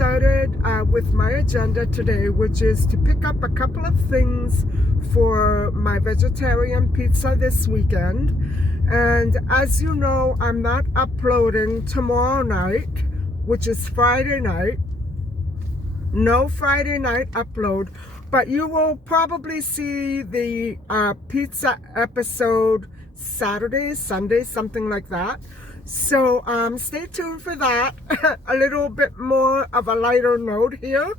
started with my agenda today, which is to pick up a couple of things for my vegetarian pizza this weekend. And as you know, I'm not uploading tomorrow night, which is Friday night. No Friday night upload, but you will probably see the pizza episode Saturday, Sunday, something like that. So stay tuned for that. A little bit more of a lighter note here.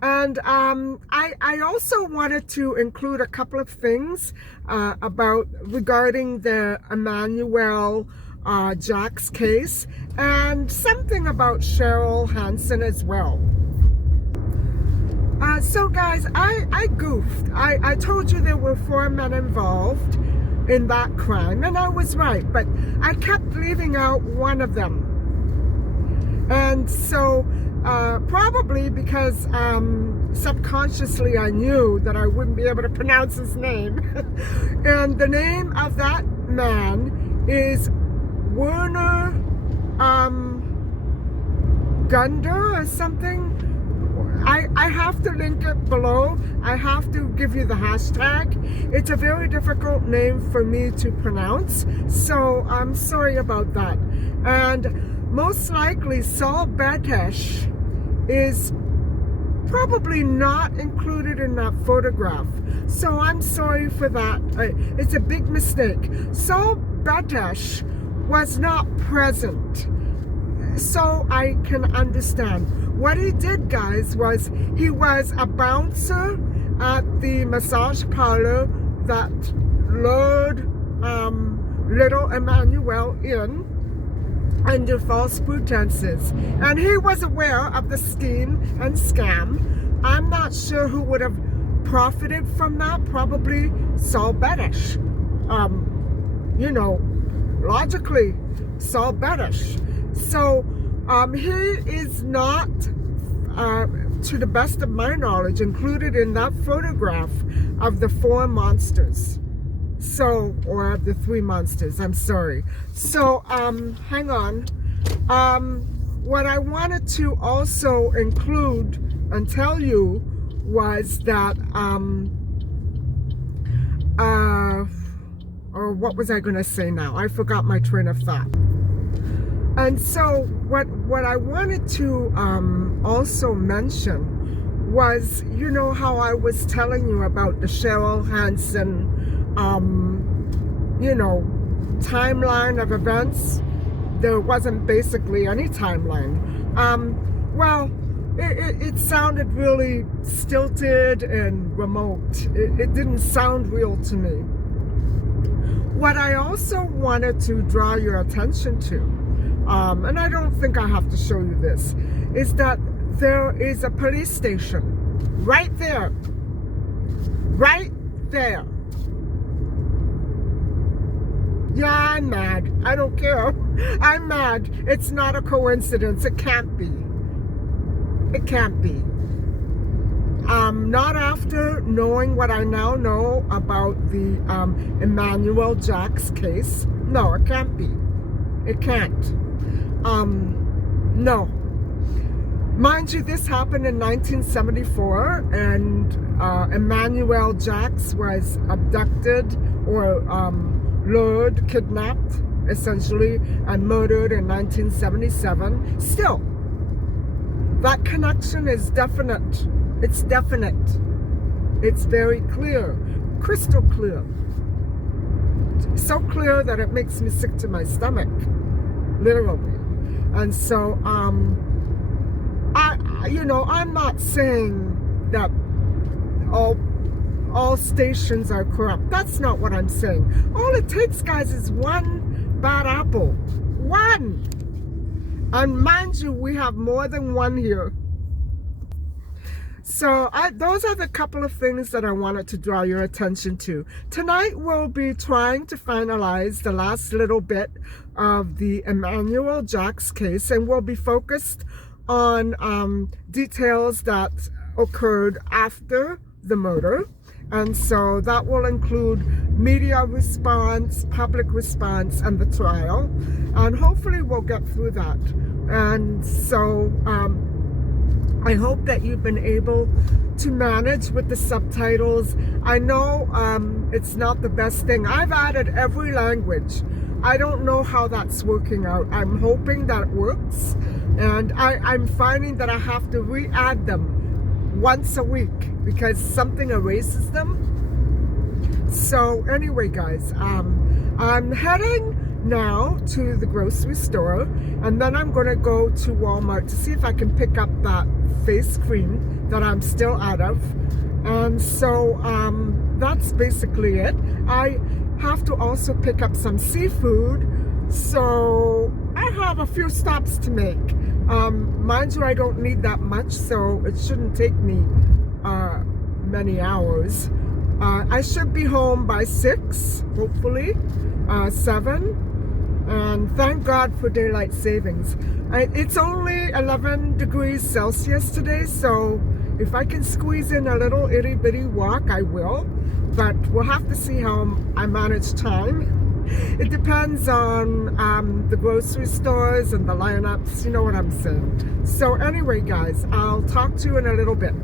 And I also wanted to include a couple of things regarding the Emanuel Jaques case, and something about Cheryl Hansen as well. So guys, I goofed. I told you there were 4 men involved in that crime, and I was right, but I kept leaving out one of them. And so probably because subconsciously I knew that I wouldn't be able to pronounce his name. And the name of that man is wernergreuner or something. I have to link it below. I have to give you the hashtag. It's a very difficult name for me to pronounce, so I'm sorry about that. And most likely Saul Batesh is probably not included in that photograph, so I'm sorry for that. It's a big mistake. Saul Batesh was not present, so I can understand. What he did, guys, was he was a bouncer at the massage parlor that lured little Emanuel in under false pretenses. And he was aware of the scheme and scam. I'm not sure who would have profited from that. Probably Saul Batesh. You know, logically, Saul Batesh. So he is not, to the best of my knowledge, included in that photograph of the 4 monsters. So, or of the 3 monsters, I'm sorry. So, hang on. What I wanted to also include and tell you was that, or what was I going to say now? I forgot my train of thought. And so what I wanted to also mention was, you know how I was telling you about the Cheryl Hansen, you know, timeline of events? There wasn't basically any timeline. Well, it sounded really stilted and remote. It didn't sound real to me. What I also wanted to draw your attention to, and I don't think I have to show you this, is that there is a police station right there. Right there. Yeah, I'm mad. I don't care. I'm mad. It's not a coincidence. It can't be. It can't be. Not after knowing what I now know about the Emanuel Jaques case. No, it can't be. It can't. No. Mind you, this happened in 1974, and Emanuel Jaques was abducted or lured, kidnapped, essentially, and murdered in 1977. Still, that connection is definite. It's definite. It's very clear, crystal clear. So clear that it makes me sick to my stomach, literally. And so, you know, I'm not saying that all stations are corrupt. That's not what I'm saying. All it takes, guys, is one bad apple. One! And mind you, we have more than one here. So those are the couple of things that I wanted to draw your attention to. Tonight we'll be trying to finalize the last little bit of the Emanuel Jaques case, and we'll be focused on details that occurred after the murder. And so that will include media response, public response, and the trial. And hopefully we'll get through that. And so I hope that you've been able to manage with the subtitles. I know it's not the best thing. I've added every language. I don't know how that's working out. I'm hoping that it works. And I'm finding that I have to re-add them once a week because something erases them. So anyway, guys, I'm heading now to the grocery store, and then I'm going to go to Walmart to see if I can pick up that face cream that I'm still out of. And so that's basically it. I have to also pick up some seafood, so I have a few stops to make. Mind you, I don't need that much, so it shouldn't take me many hours. I should be home by 6, hopefully 7. And thank God for daylight savings. It's only 11 degrees Celsius today, so if I can squeeze in a little itty bitty walk, I will. But we'll have to see how I manage time. It depends on the grocery stores and the lineups, you know what I'm saying. So anyway, guys, I'll talk to you in a little bit.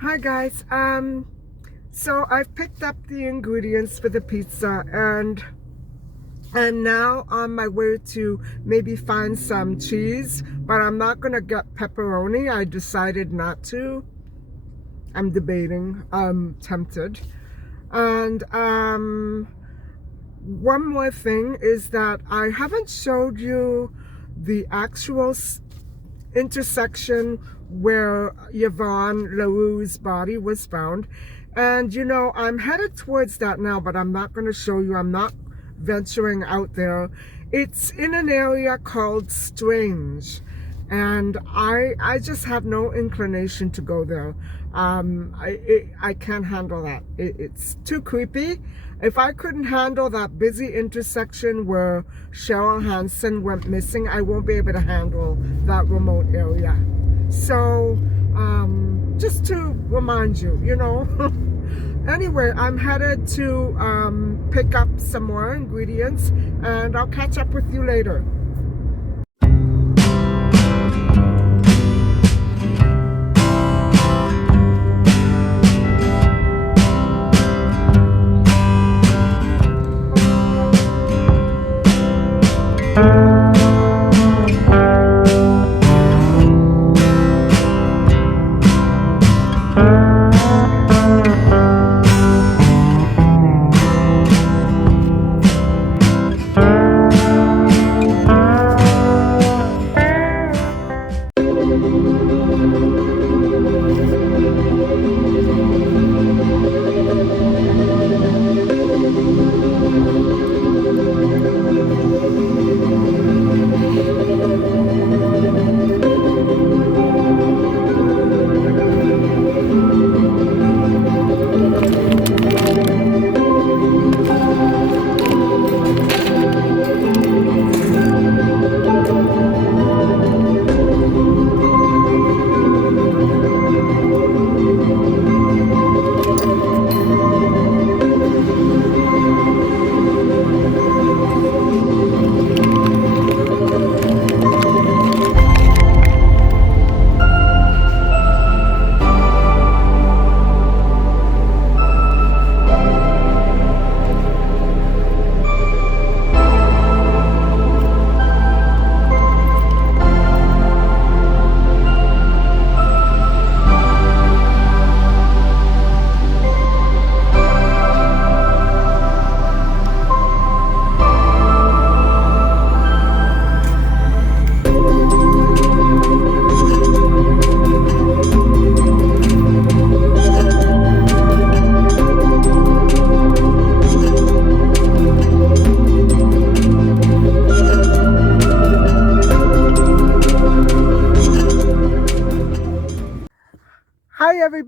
Hi guys, so I've picked up the ingredients for the pizza, and I'm now on my way to maybe find some cheese, but I'm not gonna get pepperoni. I decided not to. I'm debating, I'm tempted. And one more thing is that I haven't showed you the actual intersection where Yvonne Leroux's body was found. And you know, I'm headed towards that now, but I'm not going to show you. I'm not venturing out there. It's in an area called Strange, and I just have no inclination to go there. I can't handle that. It's too creepy. If I couldn't handle that busy intersection where Cheryl Hansen went missing, I won't be able to handle that remote area. So, just to remind you, you know. Anyway, I'm headed to pick up some more ingredients, and I'll catch up with you later.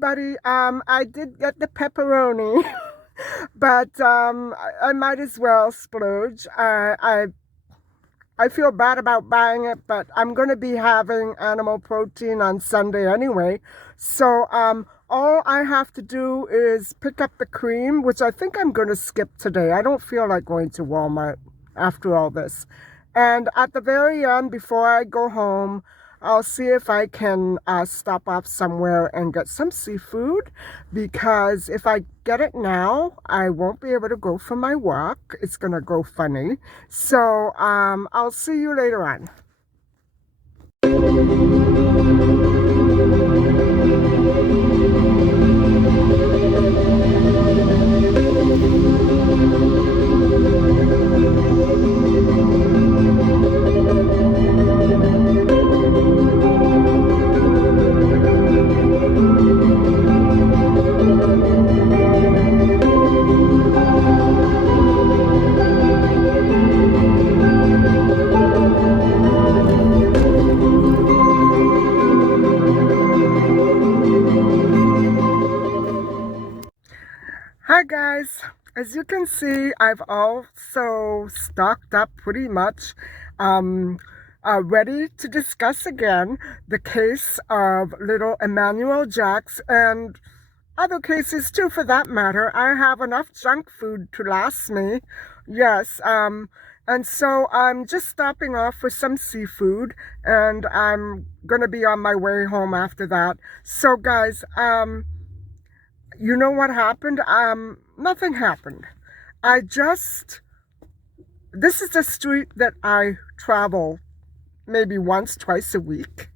everybody. I did get the pepperoni, but I might as well splurge. I feel bad about buying it, but I'm going to be having animal protein on Sunday anyway. So all I have to do is pick up the cream, which I think I'm going to skip today. I don't feel like going to Walmart after all this. And at the very end, before I go home, I'll see if I can stop off somewhere and get some seafood, because if I get it now, I won't be able to go for my walk. It's going to go funny. So I'll see you later on. Hi guys, as you can see, I've also stocked up pretty much, ready to discuss again the case of little Emanueljaques and other cases too, for that matter. I have enough junk food to last me, yes, and so I'm just stopping off for some seafood, and I'm gonna be on my way home after that. So guys, you know what happened? Nothing happened. This is the street that I travel maybe once, twice a week.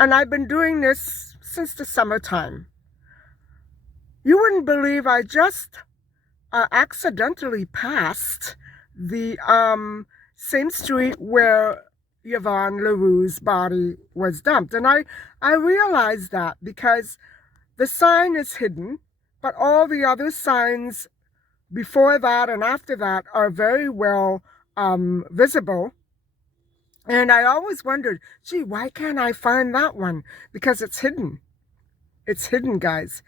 And I've been doing this since the summertime. You wouldn't believe I just accidentally passed the same street where Yvonne Leroux's body was dumped. And I realized that because the sign is hidden, but all the other signs before that and after that are very well visible. And I always wondered, gee, why can't I find that one? Because it's hidden. It's hidden, guys.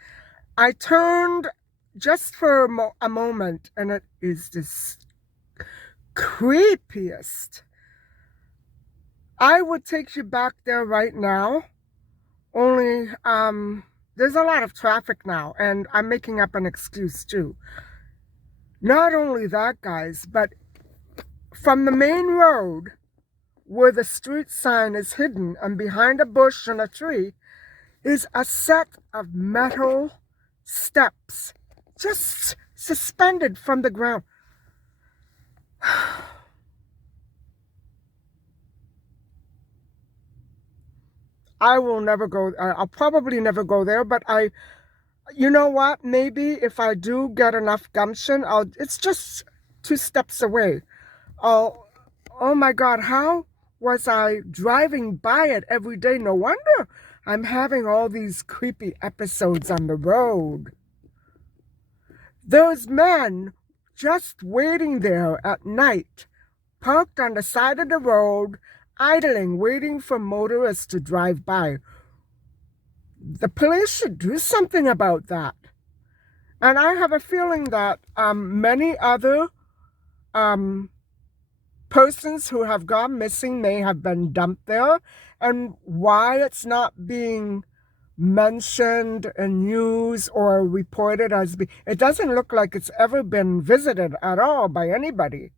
I turned just for a moment, and it is this creepiest. I would take you back there right now, only there's a lot of traffic now, and I'm making up an excuse too. Not only that, guys, but from the main road where the street sign is hidden and behind a bush and a tree is a set of metal steps just suspended from the ground. I will never go, I'll probably never go there, but you know what, maybe if I do get enough gumption, it's just 2 steps away. Oh my God, how was I driving by it every day? No wonder I'm having all these creepy episodes on the road. Those men just waiting there at night, parked on the side of the road, idling, waiting for motorists to drive by. The police should do something about that. And I have a feeling that many other persons who have gone missing may have been dumped there. And why it's not being mentioned in news or reported as it doesn't look like it's ever been visited at all by anybody.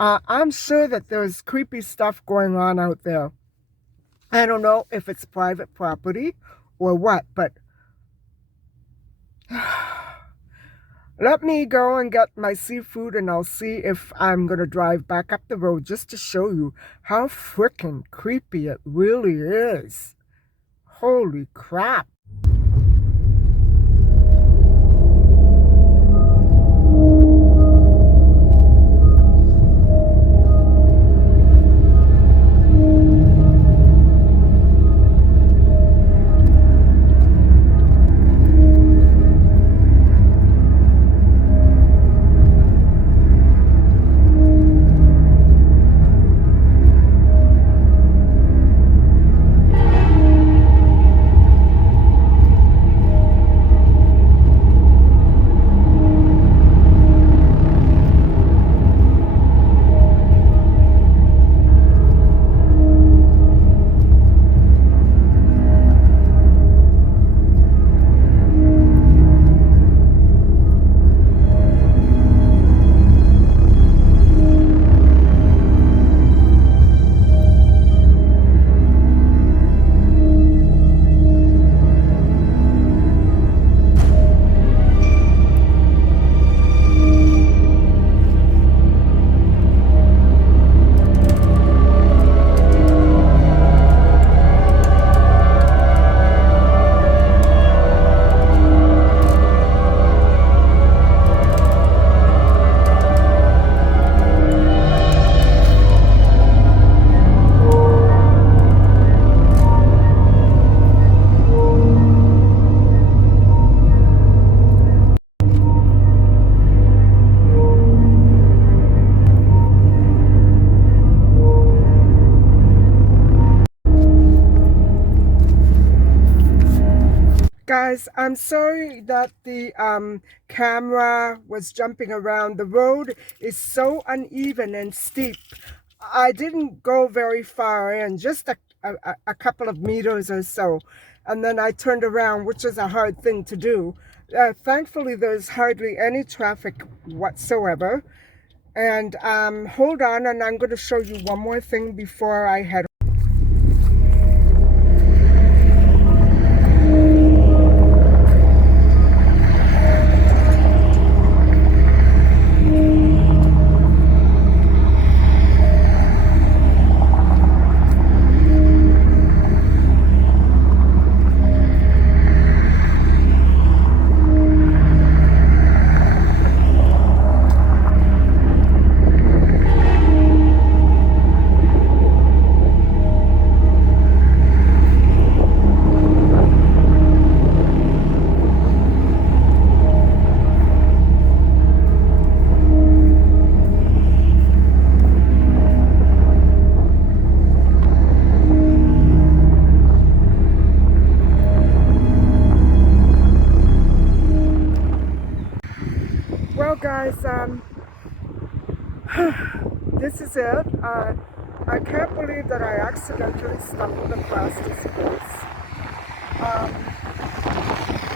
I'm sure that there's creepy stuff going on out there. I don't know if it's private property or what, but let me go and get my seafood, and I'll see if I'm going to drive back up the road just to show you how freaking creepy it really is. Holy crap. guys, I'm sorry that the camera was jumping around. The road is so uneven and steep. I didn't go very far in, just a couple of meters or so. And then I turned around, which is a hard thing to do. Thankfully, there's hardly any traffic whatsoever. And hold on, and I'm going to show you one more thing before I head. Well, guys, this is it. I can't believe that I accidentally stumbled across this place.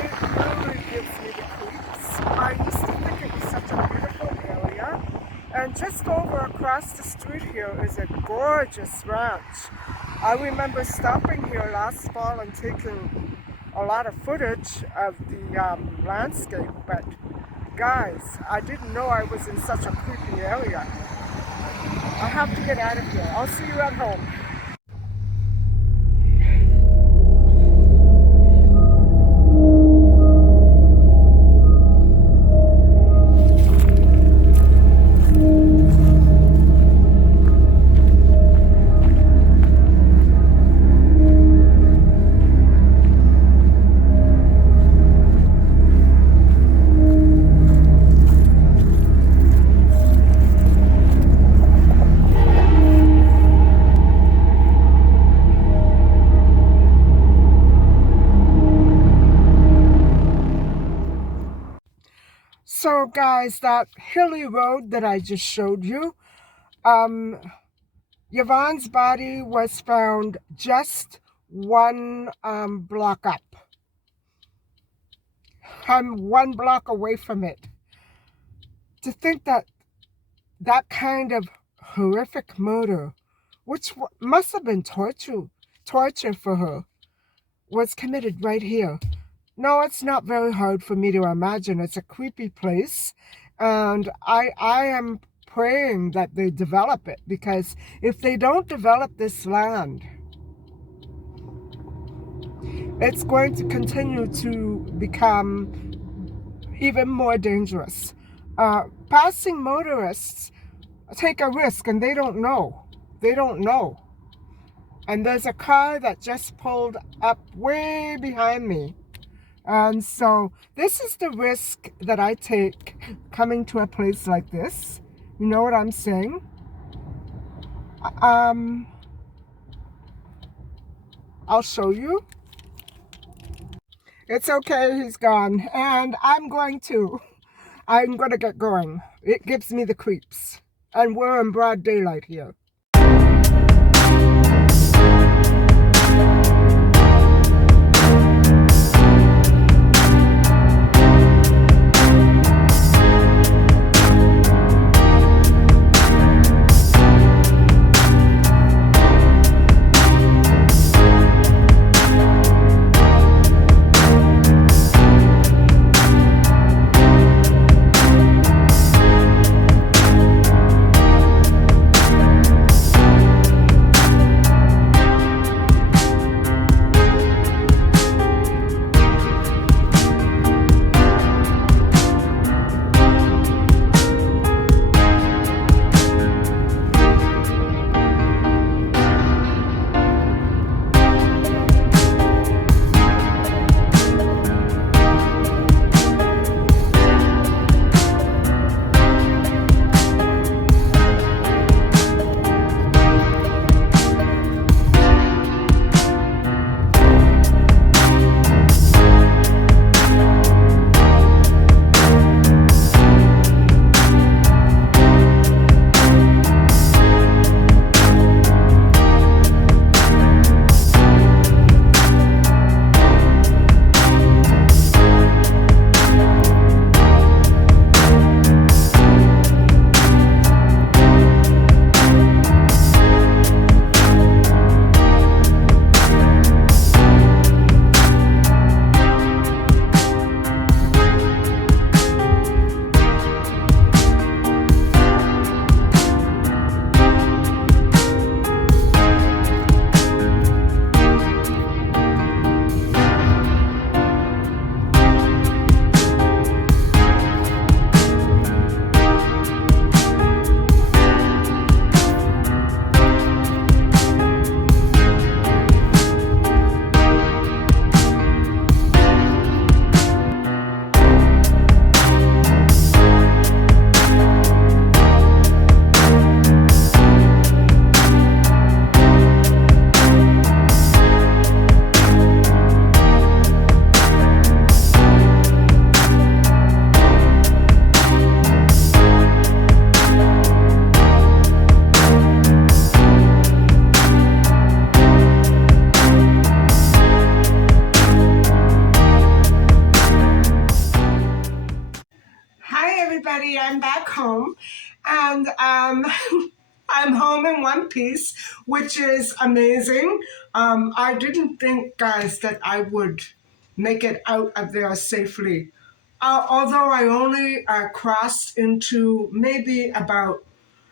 It really gives me the creeps. I used to think it was such a beautiful area, and just over across the street here is a gorgeous ranch. I remember stopping here last fall and taking a lot of footage of the landscape, but guys, I didn't know I was in such a creepy area. I have to get out of here. I'll see you at home. So guys, that hilly road that I just showed you, Yvonne's body was found just one block up. I'm 1 block away from it. To think that that kind of horrific murder, which must have been torture for her, was committed right here. No, it's not very hard for me to imagine. It's a creepy place, and I am praying that they develop it, because if they don't develop this land, it's going to continue to become even more dangerous. Passing motorists take a risk, and they don't know. They don't know. And there's a car that just pulled up way behind me. And so this is the risk that I take coming to a place like this. You know what I'm saying? I'll show you. It's okay, he's gone. And I'm going to get going. It gives me the creeps. And we're in broad daylight here. everybody. I'm back home, and I'm home in one piece, which is amazing. I didn't think, guys, that I would make it out of there safely. Although I only crossed into maybe about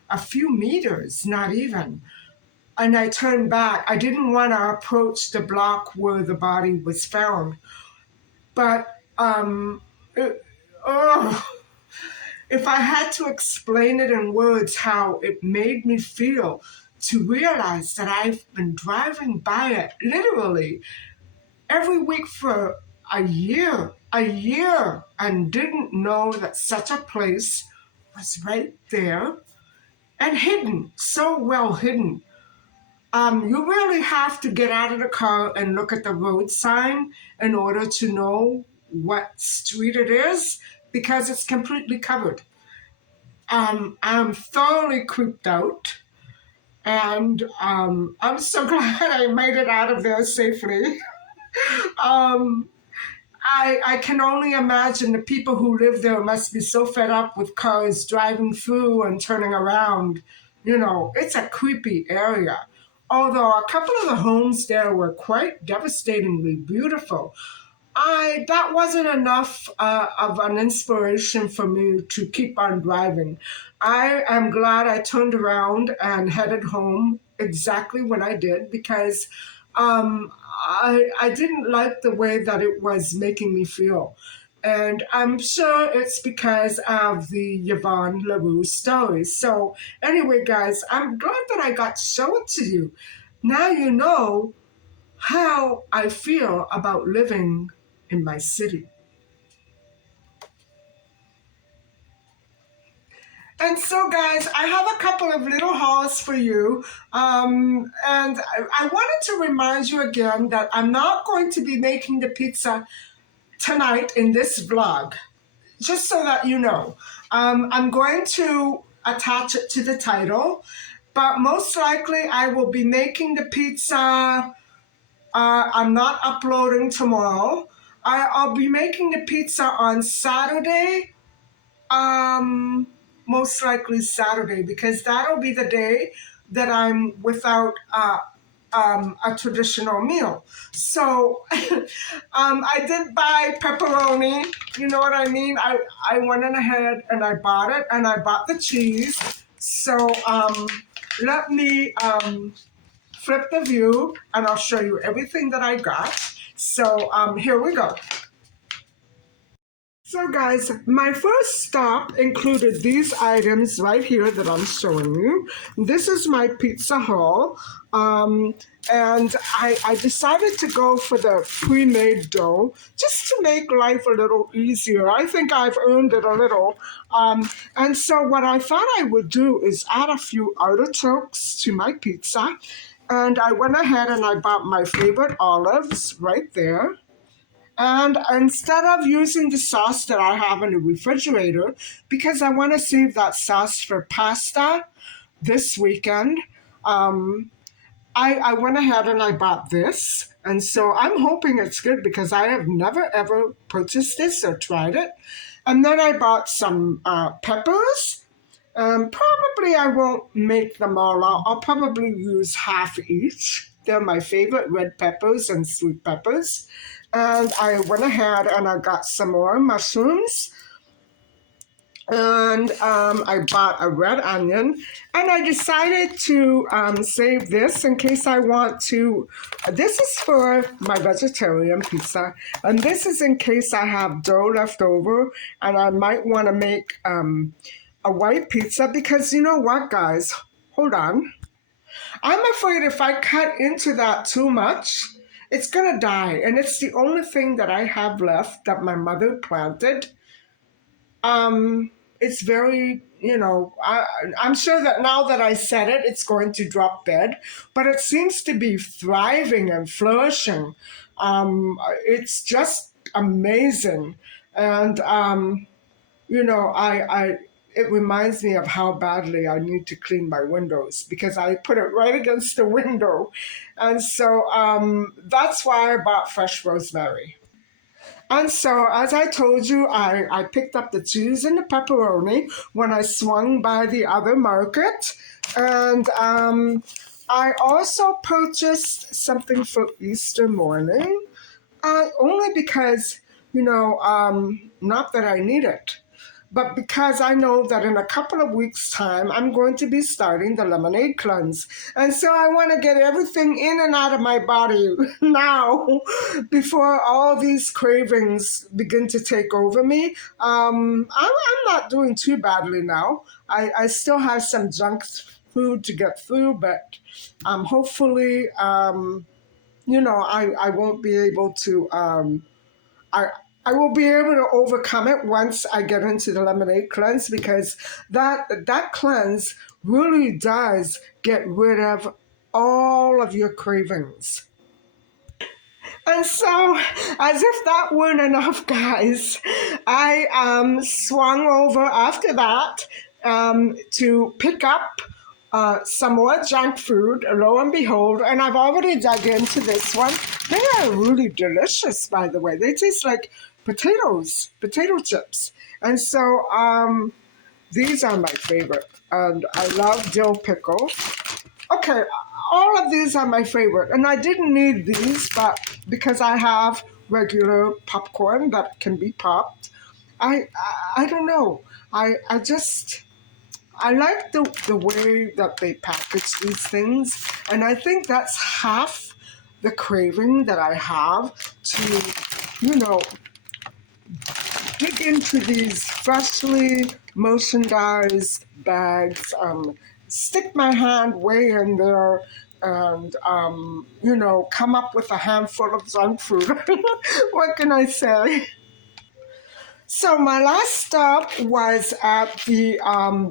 a few meters, not even. And I turned back. I didn't want to approach the block where the body was found. But it, oh, if I had to explain it in words, how it made me feel to realize that I've been driving by it literally every week for a year, and didn't know that such a place was right there and hidden, so well hidden. You really have to get out of the car and look at the road sign in order to know what street it is, because it's completely covered. I'm thoroughly creeped out, and I'm so glad I made it out of there safely. um, I can only imagine the people who live there must be so fed up with cars driving through and turning around. You know, it's a creepy area. Although a couple of the homes there were quite devastatingly beautiful. That wasn't enough of an inspiration for me to keep on driving. I am glad I turned around and headed home exactly when I did, because I didn't like the way that it was making me feel. And I'm sure it's because of the Yvonne Leroux story. So anyway, guys, I'm glad that I got to show it to you. Now you know how I feel about living in my city. And so, guys, I have a couple of little hauls for you. And I wanted to remind you again that I'm not going to be making the pizza tonight in this vlog, just so that you know. I'm going to attach it to the title, but most likely I will be making the pizza. I'm not uploading tomorrow. I'll be making the pizza on Saturday. Um, Most likely Saturday, because that'll be the day that I'm without a traditional meal. So I did buy pepperoni. You know what I mean? I went in ahead and I bought it, and I bought the cheese. So let me flip the view, and I'll show you everything that I got. So here we go. So guys, my first stop included these items right here that I'm showing you. This is my pizza haul. And I decided to go for the pre-made dough just to make life a little easier. I think I've earned it a little. And so what I thought I would do is add a few artichokes to my pizza. And I went ahead and I bought my favorite olives right there. And instead of using the sauce that I have in the refrigerator, because I want to save that sauce for pasta this weekend, I went ahead and I bought this. And so I'm hoping it's good, because I have never ever purchased this or tried it. And then I bought some peppers. Probably I won't make them all out. I'll probably use half each. They're my favorite, red peppers and sweet peppers. And I went ahead and I got some more mushrooms. And I bought a red onion. And I decided to save this in case I want to. This is for my vegetarian pizza. And this is in case I have dough left over and I might want to make a white pizza. Because you know what, guys? Hold on. I'm afraid if I cut into that too much, it's gonna die. And it's the only thing that I have left that my mother planted. It's very, I'm sure that now that I said it, it's going to drop dead, but it seems to be thriving and flourishing. It's just amazing. And, it reminds me of how badly I need to clean my windows, because I put it right against the window. And so that's why I bought fresh rosemary. And so, as I told you, I picked up the cheese and the pepperoni when I swung by the other market. And I also purchased something for Easter morning, only because, not that I need it, but because I know that in a couple of weeks' time, I'm going to be starting the lemonade cleanse. And so I want to get everything in and out of my body now before all these cravings begin to take over me. I'm not doing too badly now. I still have some junk food to get through, but hopefully, I won't be able to. I I will be able to overcome it once I get into the lemonade cleanse, because that cleanse really does get rid of all of your cravings. And so, as if that weren't enough, guys, I swung over after that to pick up some more junk food, lo and behold, and I've already dug into this one. They are really delicious, by the way. They taste like potato chips. And so these are my favorite. And I love dill pickle. Okay, all of these are my favorite. And I didn't need these, but because I have regular popcorn that can be popped, I don't know. I just I like the way that they package these things, and I think that's half the craving that I have to, dig into these freshly merchandised bags, stick my hand way in there, and, come up with a handful of junk food. What can I say? So my last stop was at the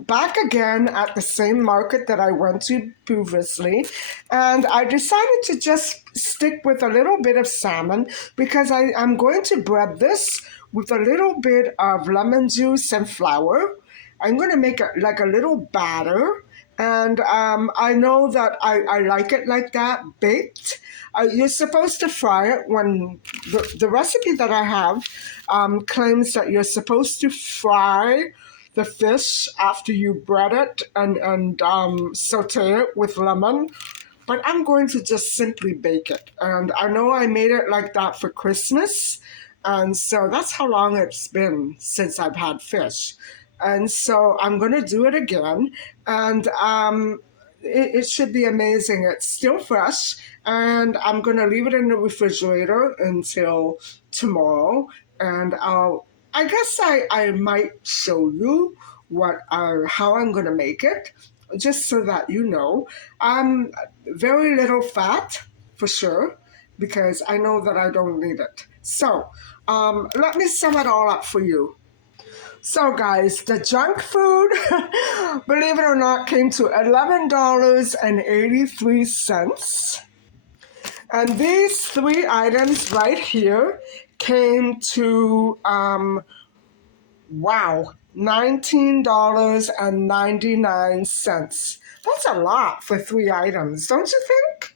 back again at the same market that I went to previously, and I decided to just stick with a little bit of salmon because I'm going to bread this with a little bit of lemon juice and flour. I'm going to make it like a little batter. And I know that I like it like that, baked. You're supposed to fry it when the recipe that I have claims that you're supposed to fry the fish after you bread it and saute it with lemon. But I'm going to just simply bake it. And I know I made it like that for Christmas. And so that's how long it's been since I've had fish. And so I'm going to do it again. And it should be amazing. It's still fresh. And I'm going to leave it in the refrigerator until tomorrow. And I guess I might show you how I'm going to make it, just so that you know. Very little fat, for sure, because I know that I don't need it. So let me sum it all up for you. So, guys, the junk food, believe it or not, came to $11.83. And these three items right here came to, wow, $19.99. That's a lot for three items, don't you think?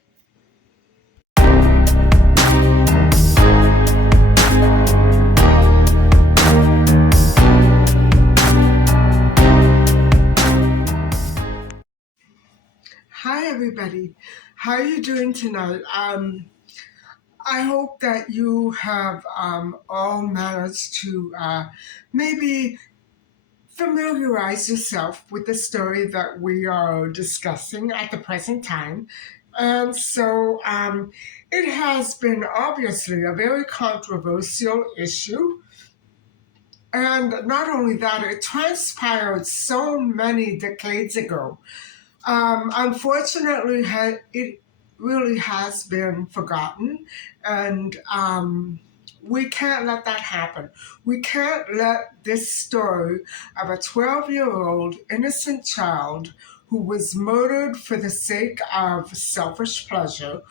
Hi, everybody. How are you doing tonight? I hope that you have all managed to maybe familiarize yourself with the story that we are discussing at the present time. And so it has been obviously a very controversial issue. And not only that, it transpired so many decades ago. Unfortunately, it really has been forgotten, and we can't let that happen. We can't let this story of a 12-year-old innocent child who was murdered for the sake of selfish pleasure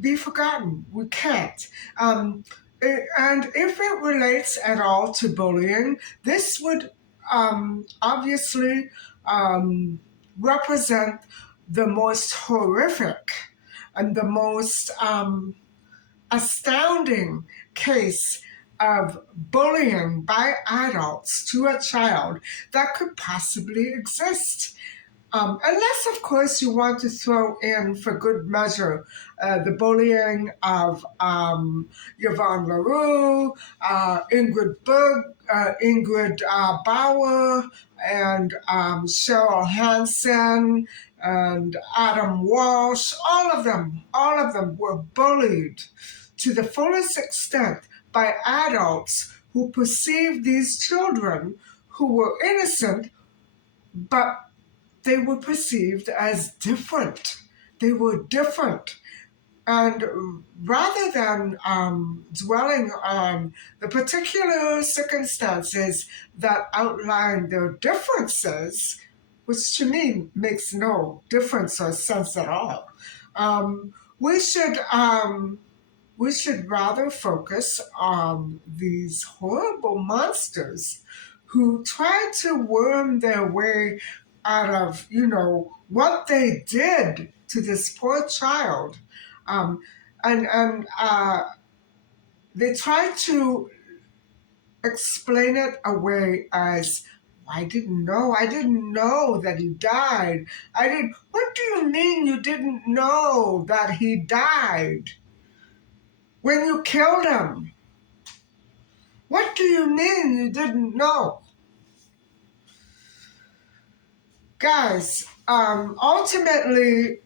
be forgotten. We can't. And if it relates at all to bullying, this would obviously represent the most horrific and the most astounding case of bullying by adults to a child that could possibly exist. Unless, of course, you want to throw in, for good measure, the bullying of Yvonne Leroux, Ingrid Bauer, and Cheryl Hansen, and Adam Walsh. All of them were bullied to the fullest extent by adults who perceived these children who were innocent, but they were perceived as different. They were different. And rather than dwelling on the particular circumstances that outline their differences, which to me makes no difference or sense at all, um, we should we should rather focus on these horrible monsters who try to worm their way out of, what they did to this poor child. Um, and they try to explain it away as, I didn't know that he died. What do you mean you didn't know that he died when you killed him? What do you mean you didn't know? Guys, ultimately,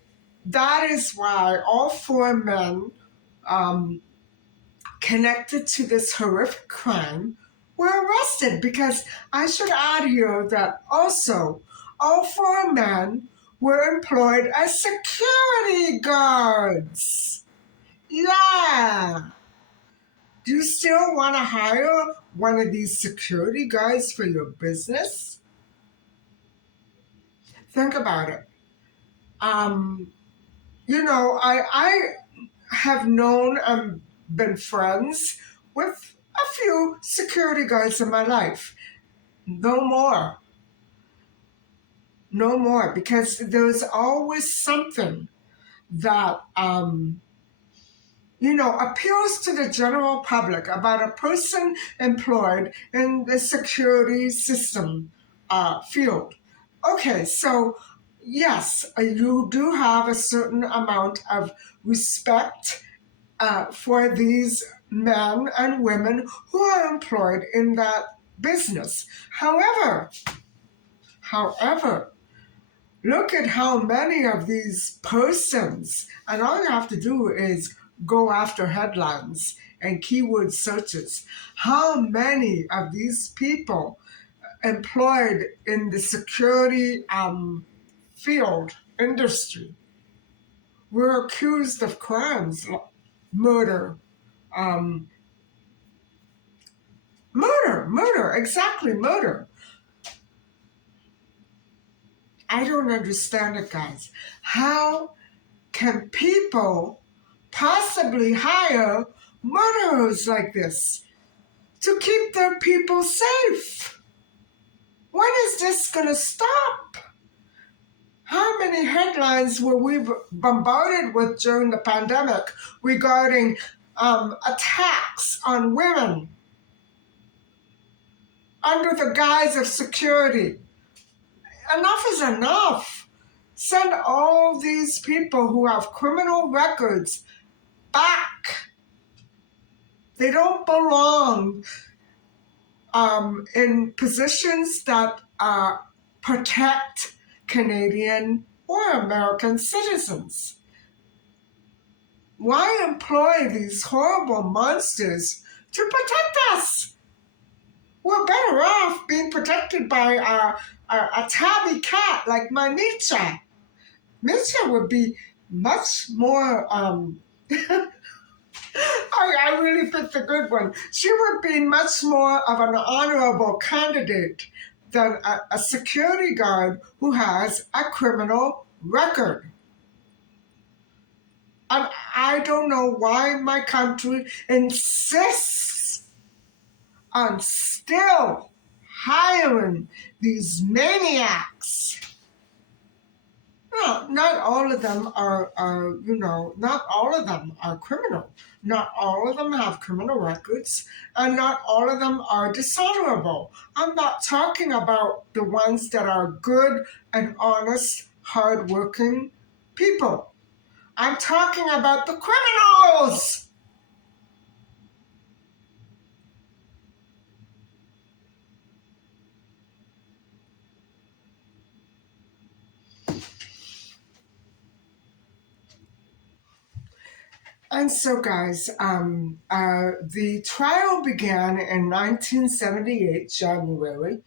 that is why all four men connected to this horrific crime were arrested. Because I should add here that also all four men were employed as security guards. Yeah. Do you still want to hire one of these security guards for your business? Think about it. I have known and been friends with a few security guards in my life. No more. No more, because there's always something that appeals to the general public about a person employed in the security system field. Okay, so yes, you do have a certain amount of respect for these men and women who are employed in that business. However, look at how many of these persons, and all you have to do is go after headlines and keyword searches. How many of these people employed in the security field industry were accused of crimes, murder, exactly, murder. I don't understand it, guys. How can people possibly hire murderers like this to keep their people safe? When is this going to stop? How many headlines were we bombarded with during the pandemic regarding attacks on women under the guise of security? Enough is enough. Send all these people who have criminal records back. They don't belong in positions that protect Canadian or American citizens. Why employ these horrible monsters to protect us? We're better off being protected by a tabby cat like my Misha. Misha would be much more, I really picked a good one. She would be much more of an honorable candidate than a security guard who has a criminal record. And I don't know why my country insists on still hiring these maniacs. No, not all of them are, not all of them are criminal. Not all of them have criminal records, and not all of them are dishonorable. I'm not talking about the ones that are good and honest, hardworking people. I'm talking about the criminals. And so, guys, the trial began in 1978, January,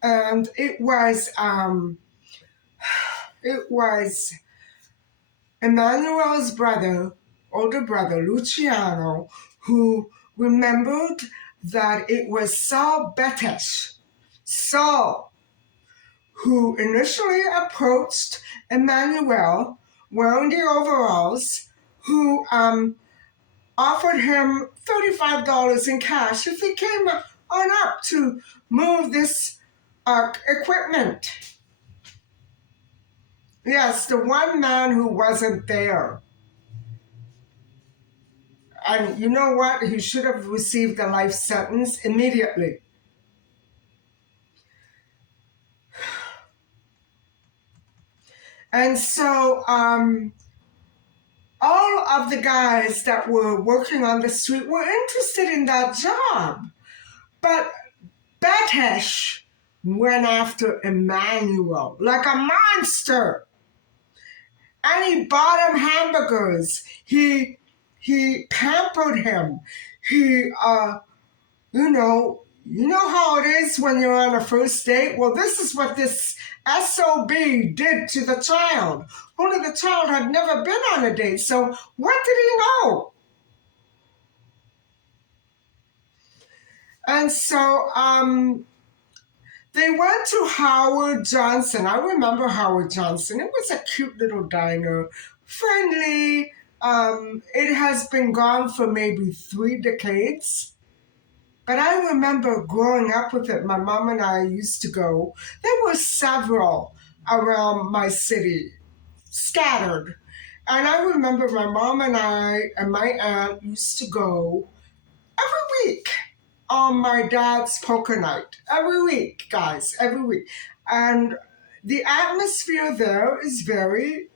and it was Emanuel's brother, older brother, Luciano, who remembered that it was Saul Betesh, Saul, who initially approached Emanuel wearing the overalls, who offered him $35 in cash if he came on up to move this equipment. Yes, the one man who wasn't there. And you know what? He should have received a life sentence immediately. And so all of the guys that were working on the street were interested in that job. But Betesh went after Emanuel like a monster. And he bought him hamburgers. He pampered him. He you know how it is when you're on a first date? Well, this is what this SOB did to the child. Only the child had never been on a date, so what did he know? And so they went to Howard Johnson. I remember Howard Johnson. It was a cute little diner, friendly. It has been gone for maybe 3 decades. But I remember growing up with it. My mom and I used to go. There were several around my city, scattered. And I remember my mom and I and my aunt used to go every week on my dad's poker night. Every week, guys, every week. And the atmosphere there is very,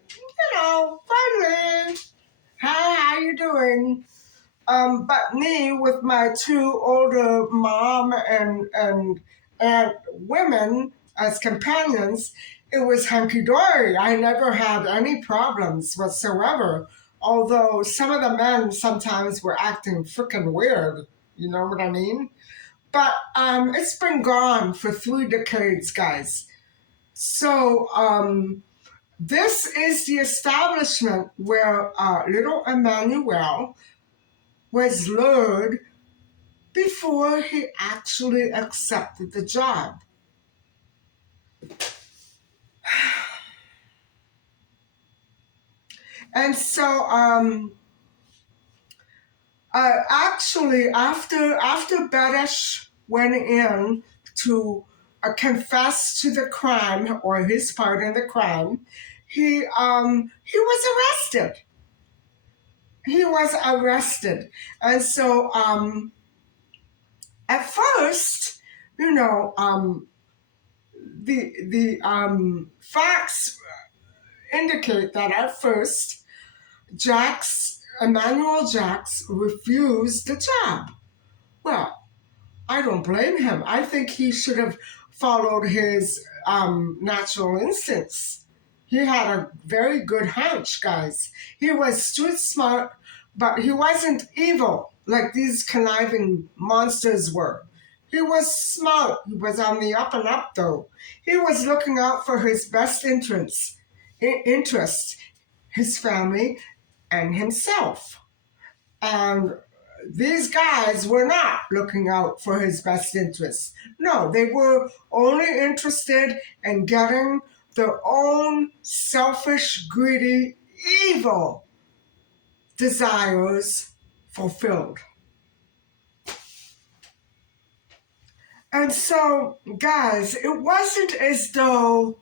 friendly. Hi, how you doing? But me, with my 2 older mom and aunt women as companions, it was hunky-dory. I never had any problems whatsoever. Although some of the men sometimes were acting freaking weird. You know what I mean? But it's been gone for 3 decades, guys. So this is the establishment where little Emanuel was lured before he actually accepted the job. And so actually after Betesh went in to confess to the crime or his part in the crime, he was arrested. He was arrested. And so at first, the facts indicate that at first, Emanuel Jaques refused the job. Well, I don't blame him. I think he should have followed his natural instincts. He had a very good hunch, guys. He was street smart, but he wasn't evil like these conniving monsters were. He was smart. He was on the up and up, though. He was looking out for his best interests, his family, and himself. And these guys were not looking out for his best interests. No, they were only interested in getting their own selfish, greedy, evil desires fulfilled. And so, guys, it wasn't as though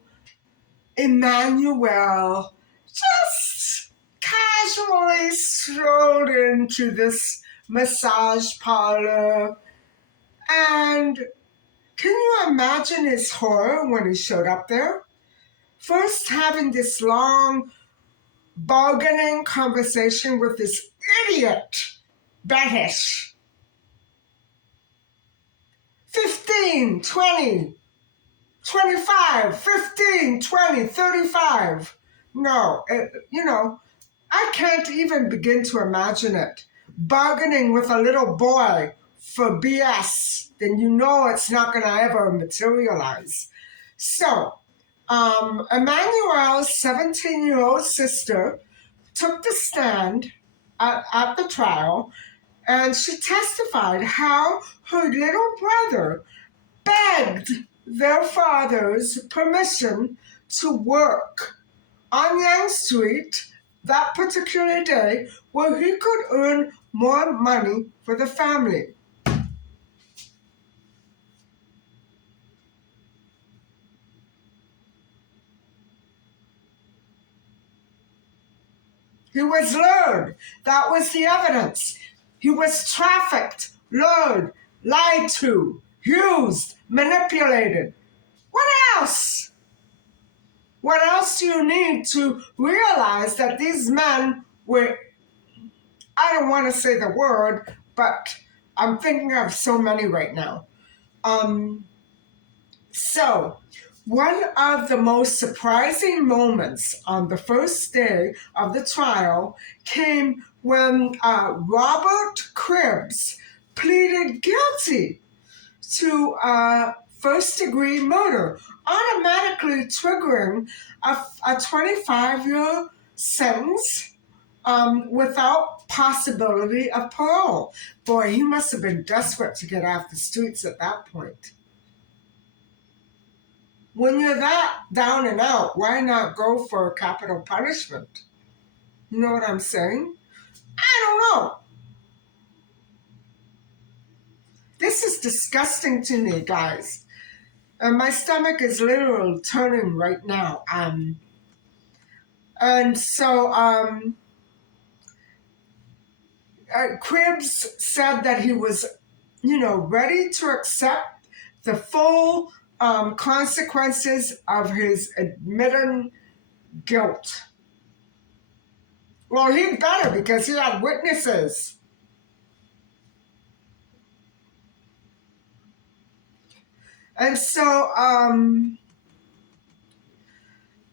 Emanuel just casually strolled into this massage parlor. And can you imagine his horror when he showed up there? First, having this long bargaining conversation with this idiot, Betish. 15, 20, 25, 15, 20, 35. No, I can't even begin to imagine it. Bargaining with a little boy for BS, then you know it's not going to ever materialize. So, Emanuel's 17-year-old sister took the stand at the trial, and she testified how her little brother begged their father's permission to work on Yang Street that particular day where he could earn more money for the family. He was lured. That was the evidence. He was trafficked, lured, lied to, used, manipulated. What else? What else do you need to realize that these men were, I don't want to say the word, but I'm thinking of so many right now. So, one of the most surprising moments on the first day of the trial came when Robertkribs pleaded guilty to first-degree murder, automatically triggering a 25-year sentence without possibility of parole. Boy, he must have been desperate to get off the streets at that point. When you're that down and out, why not go for capital punishment? You know what I'm saying? I don't know. This is disgusting to me, guys. And my stomach is literally turning right now. And so Cribs said that he was, ready to accept the full consequences of his admitting guilt. Well, he better, because he had witnesses. And so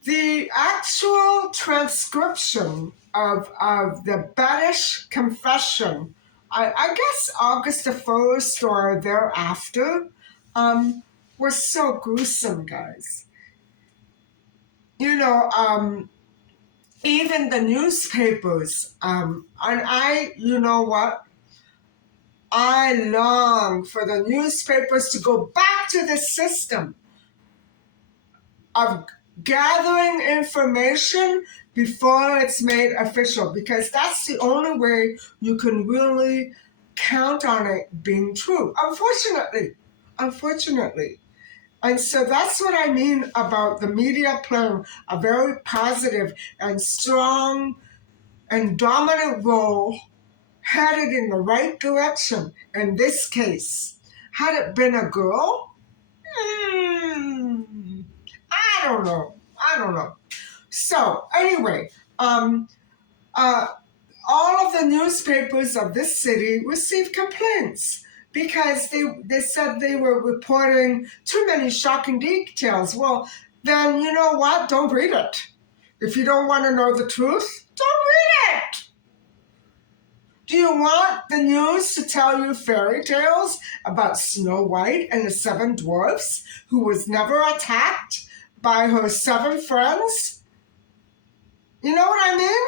the actual transcription of the Betish confession, I guess August the 1st or thereafter, was so gruesome, guys. Even the newspapers, and you know what? I long for the newspapers to go back to the system of gathering information before it's made official, because that's the only way you can really count on it being true. Unfortunately. And so that's what I mean about the media playing a very positive and strong and dominant role, headed in the right direction in this case. Had it been a girl? I don't know. So anyway, all of the newspapers of this city received complaints because they said they were reporting too many shocking details. Well, then you know what? Don't read it. If you don't want to know the truth, don't read it. Do you want the news to tell you fairy tales about Snow White and the 7 dwarfs who was never attacked by her 7 friends? You know what I mean?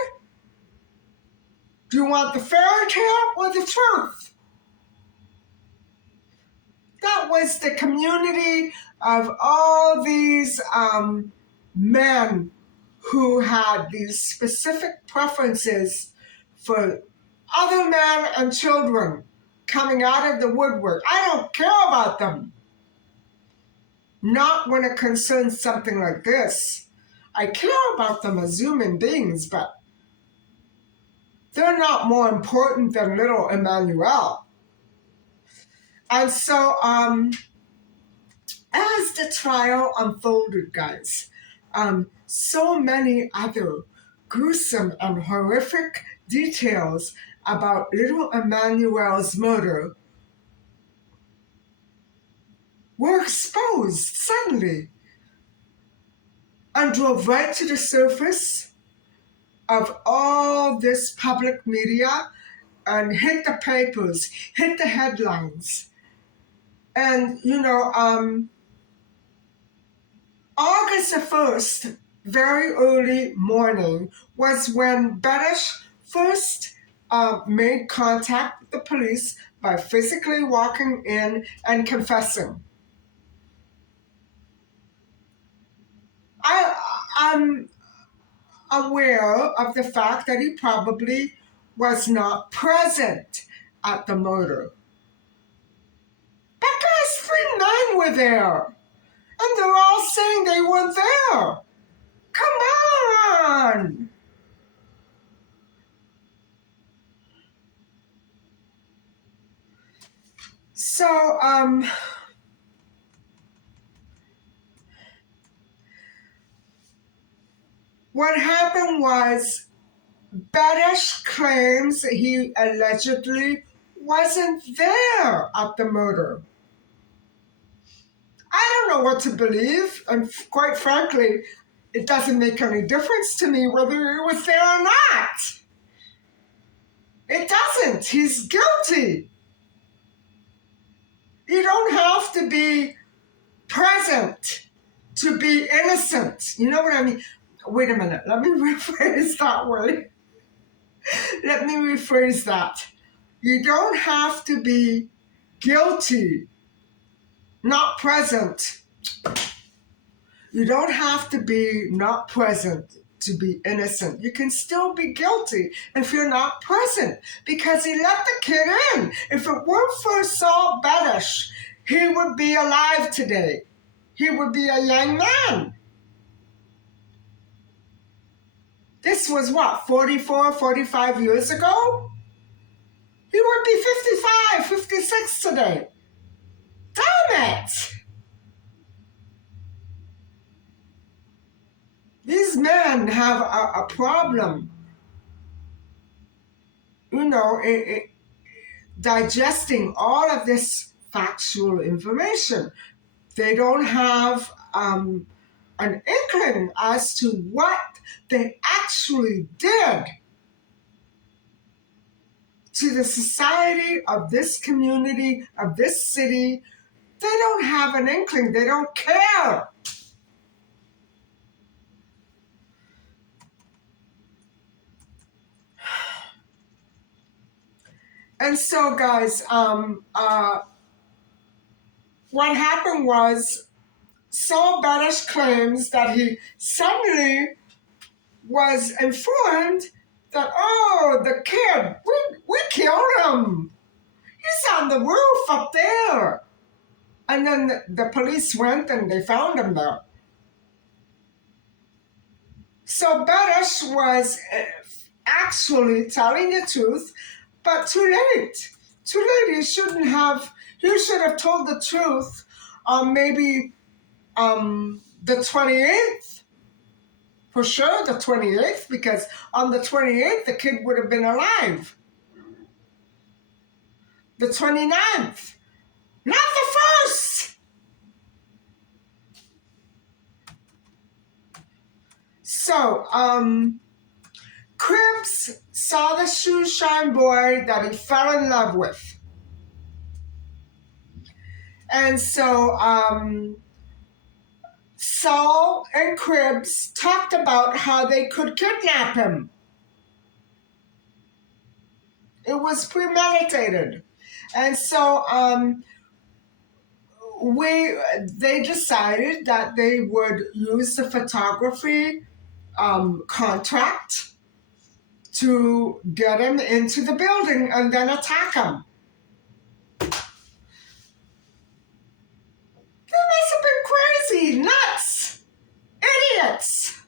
Do you want the fairy tale or the truth? That was the community of all these men who had these specific preferences for other men and children coming out of the woodwork. I don't care about them. Not when it concerns something like this. I care about them as human beings, but they're not more important than little Emanuel. And so, as the trial unfolded, guys, so many other gruesome and horrific details about little Emanuel's murder were exposed suddenly and drove right to the surface of all this public media and hit the papers, hit the headlines. And, August the 1st, very early morning, was when Bedish first made contact with the police by physically walking in and confessing. I'm aware of the fact that he probably was not present at the murder. But guys, 3 men were there, and they're all saying they were there. Come on! So, what happened was Bedish claims he allegedly wasn't there at the murder. I don't know what to believe, and quite frankly, it doesn't make any difference to me whether he was there or not. It doesn't. He's guilty. You don't have to be present to be innocent. You know what I mean? Wait a minute. Let me rephrase that word. Let me rephrase that. You don't have to be guilty, not present. You don't have to be not present to be innocent. You can still be guilty if you're not present because he let the kid in. If it weren't for Saul Bedish, he would be alive today. He would be a young man. This was what, 44, 45 years ago? He would be 55, 56 today. Damn it! These men have a problem, digesting all of this factual information. They don't have an inkling as to what they actually did to the society of this community, of this city. They don't have an inkling. They don't care. And so, guys, what happened was Saul Bedish claims that he suddenly was informed that, oh, the kid, we killed him. He's on the roof up there. And then the police went and they found him there. So Bedish was actually telling the truth, but too late. Too late. You should have told the truth on maybe the 28th. For sure, the 28th, because on the 28th, the kid would have been alive. The 29th, not the 1st. So, Cribs saw the shoeshine boy that he fell in love with. And so, Saul and Cribs talked about how they could kidnap him. It was premeditated. And so they decided that they would use the photography contract to get him into the building and then attack him. They must have been crazy, nuts, idiots.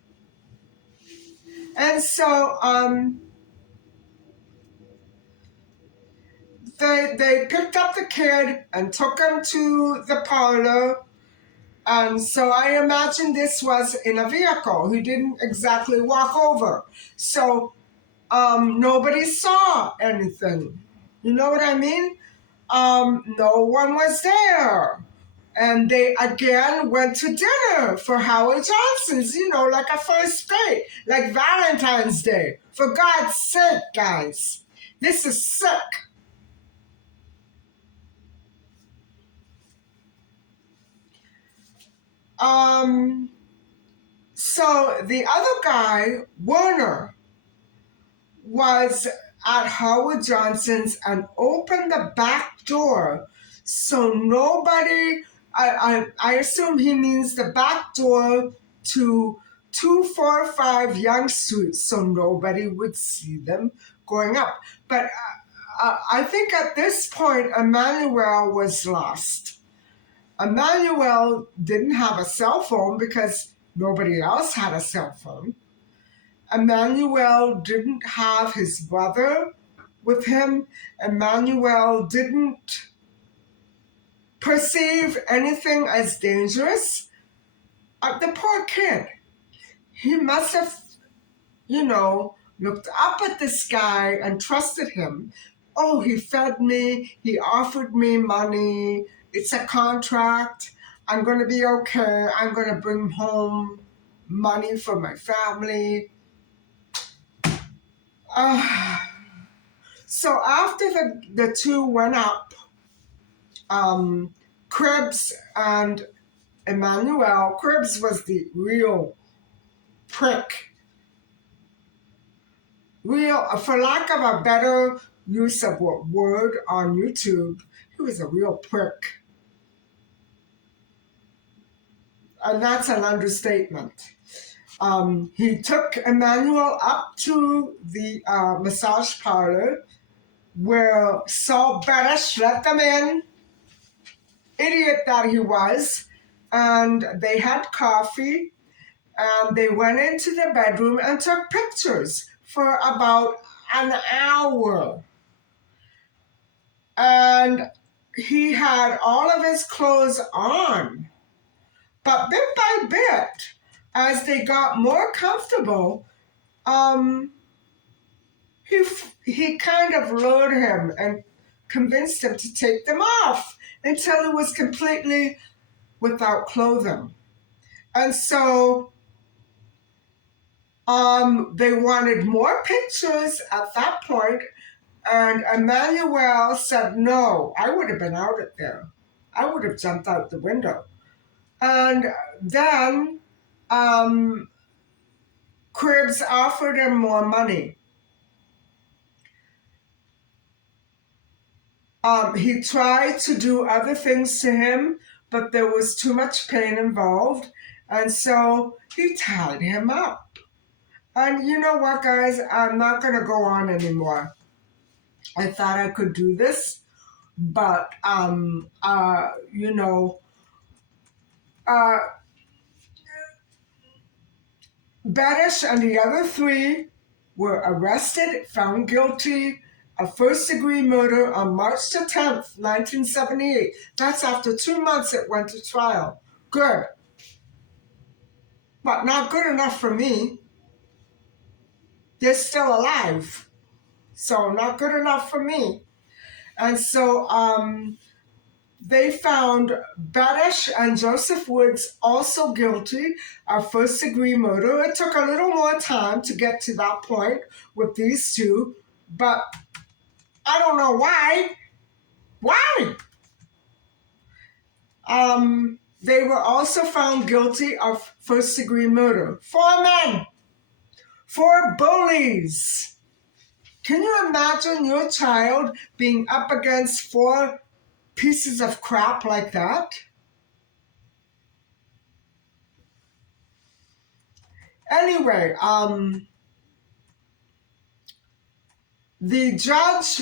so they picked up the kid and took him to the parlor. And so I imagine this was in a vehicle. He didn't exactly walk over. So nobody saw anything. You know what I mean? No one was there. And they again went to dinner for Howard Johnson's, like a first date, like Valentine's Day. For God's sake, guys, this is sick. So the other guy, Werner, was at Howard Johnson's and opened the back door so nobody, I assume he means the back door to 245 Young Street, so nobody would see them going up. But I think at this point, Emanuel was lost. Emanuel didn't have a cell phone because nobody else had a cell phone. Emanuel didn't have his brother with him. Emanuel didn't perceive anything as dangerous. The poor kid, he must have, looked up at this guy and trusted him. Oh, he fed me, he offered me money, it's a contract, I'm going to be okay, I'm going to bring home money for my family. So after the two went up, Kribs and Emanuel, Kribs was the real prick. For lack of a better use of what word on YouTube, he was a real prick. And that's an understatement. He took Emanuel up to the massage parlor where Saul Bettish let them in, idiot that he was, and they had coffee, and they went into the bedroom and took pictures for about an hour. And he had all of his clothes on. But bit by bit, as they got more comfortable, he kind of lured him and convinced him to take them off until he was completely without clothing. And so they wanted more pictures at that point, and Emanuel said, no, I would have been out at there. I would have jumped out the window. And then Kribs offered him more money. He tried to do other things to him, but there was too much pain involved, and so he tied him up. And you know what, guys? I'm not going to go on anymore. I thought I could do this, but, Bettish and the other three were arrested, found guilty of first-degree murder on March the 10th, 1978. That's after 2 months it went to trial. Good. But not good enough for me. They're still alive. So not good enough for me. And so they found Bettish and Josephwoods also guilty of first-degree murder. It took a little more time to get to that point with these two, but I don't know why. Why? They were also found guilty of first-degree murder. 4 men. 4 bullies. Can you imagine your child being up against 4 pieces of crap like that? Anyway, the judge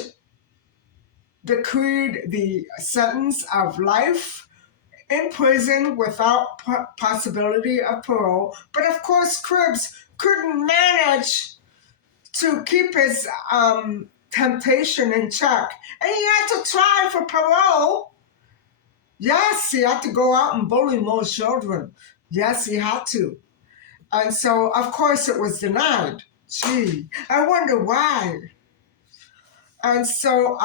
decreed the sentence of life in prison without possibility of parole. But of course, Kribs couldn't manage to keep his temptation in check. And he had to try for parole. Yes, he had to go out and bully more children. Yes, he had to. And so, of course, it was denied. Gee, I wonder why. And so,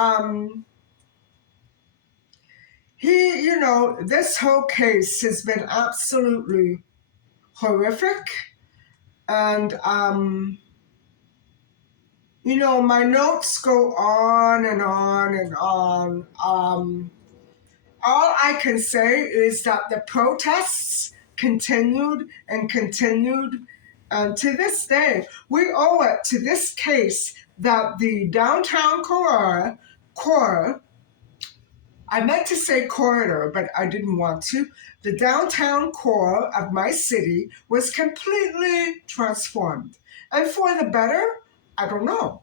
this whole case has been absolutely horrific. And, my notes go on and on and on. All I can say is that the protests continued and continued to this day. We owe it to this case that the downtown core, I meant to say corridor, but I didn't want to. The downtown core of my city was completely transformed. And for the better, I don't know.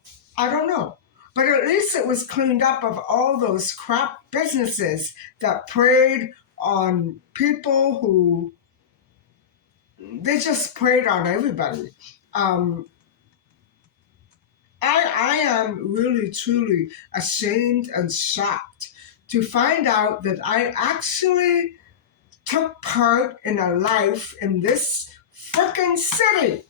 But at least it was cleaned up of all those crap businesses that preyed on people who, they just preyed on everybody. I am really, truly ashamed and shocked to find out that I actually took part in a life in this frickin' city.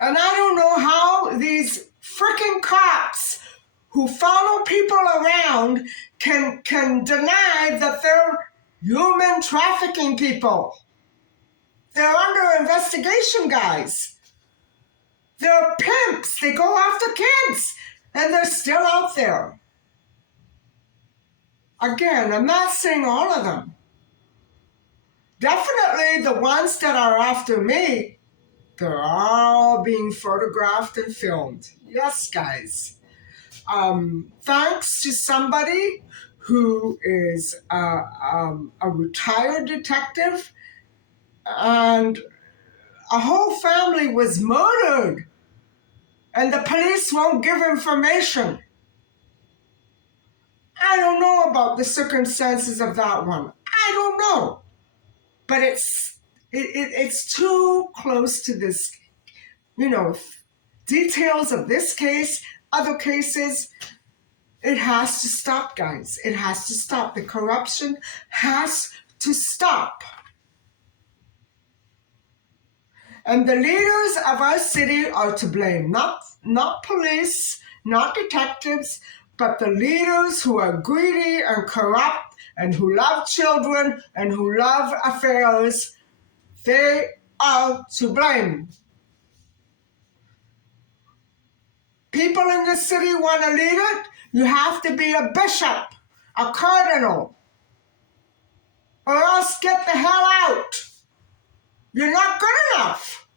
And I don't know how these frickin' cops who follow people around can deny that they're human trafficking people. They're under investigation, guys. They're pimps. They go after kids, and they're still out there. Again, I'm not saying all of them. Definitely the ones that are after me, they're all being photographed and filmed. Yes, guys. Thanks to somebody who is a retired detective, and a whole family was murdered, and the police won't give information. I don't know about the circumstances of that one. I don't know. But it's too close to this, details of this case, other cases. It has to stop, guys. It has to stop. The corruption has to stop. And the leaders of our city are to blame. Not police, not detectives, but the leaders who are greedy and corrupt and who love children and who love affairs. They are to blame. People in the city want to lead it. You have to be a bishop, a cardinal, or else get the hell out. You're not good enough.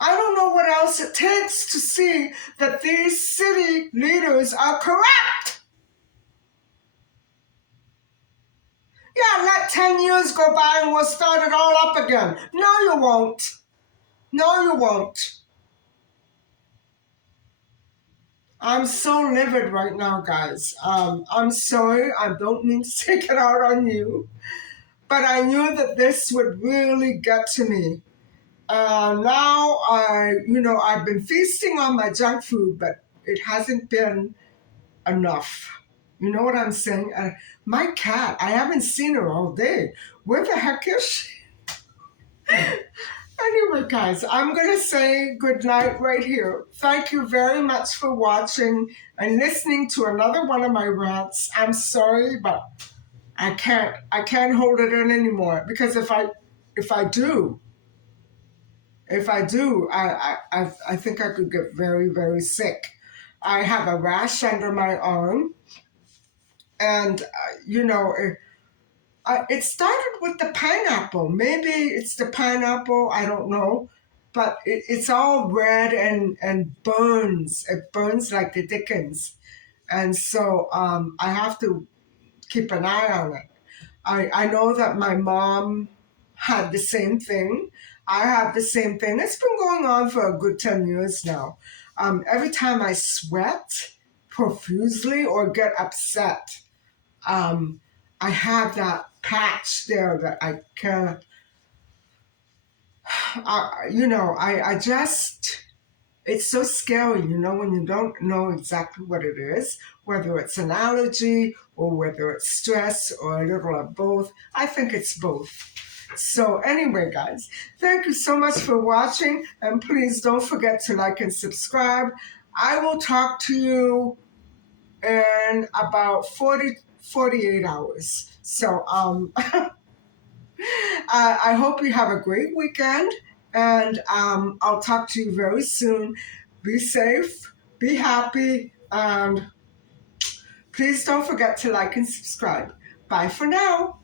I don't know what else it takes to see that these city leaders are corrupt. Yeah, let 10 years go by and we'll start it all up again. No, you won't. No, you won't. I'm so livid right now, guys. I'm sorry. I don't mean to take it out on you. But I knew that this would really get to me. Now, I've been feasting on my junk food, but it hasn't been enough. You know what I'm saying? My cat, I haven't seen her all day. Where the heck is she? Anyway, guys, I'm going to say good night right here. Thank you very much for watching and listening to another one of my rants. I'm sorry, but I can't hold it in anymore, because if I do, I think I could get very, very sick. I have a rash under my arm, and it started with the pineapple. Maybe it's the pineapple, I don't know. But it's all red and burns. It burns like the dickens. And so I have to keep an eye on it. I know that my mom had the same thing. I have the same thing. It's been going on for a good 10 years now. Every time I sweat profusely or get upset, I have that patch there that I can, I just, it's so scary, when you don't know exactly what it is, whether it's an allergy or whether it's stress or a little of both. I think it's both. So anyway, guys, thank you so much for watching, and please don't forget to like and subscribe. I will talk to you in about 48 hours. So I hope you have a great weekend, and I'll talk to you very soon. Be safe, be happy, and please don't forget to like and subscribe. Bye for now.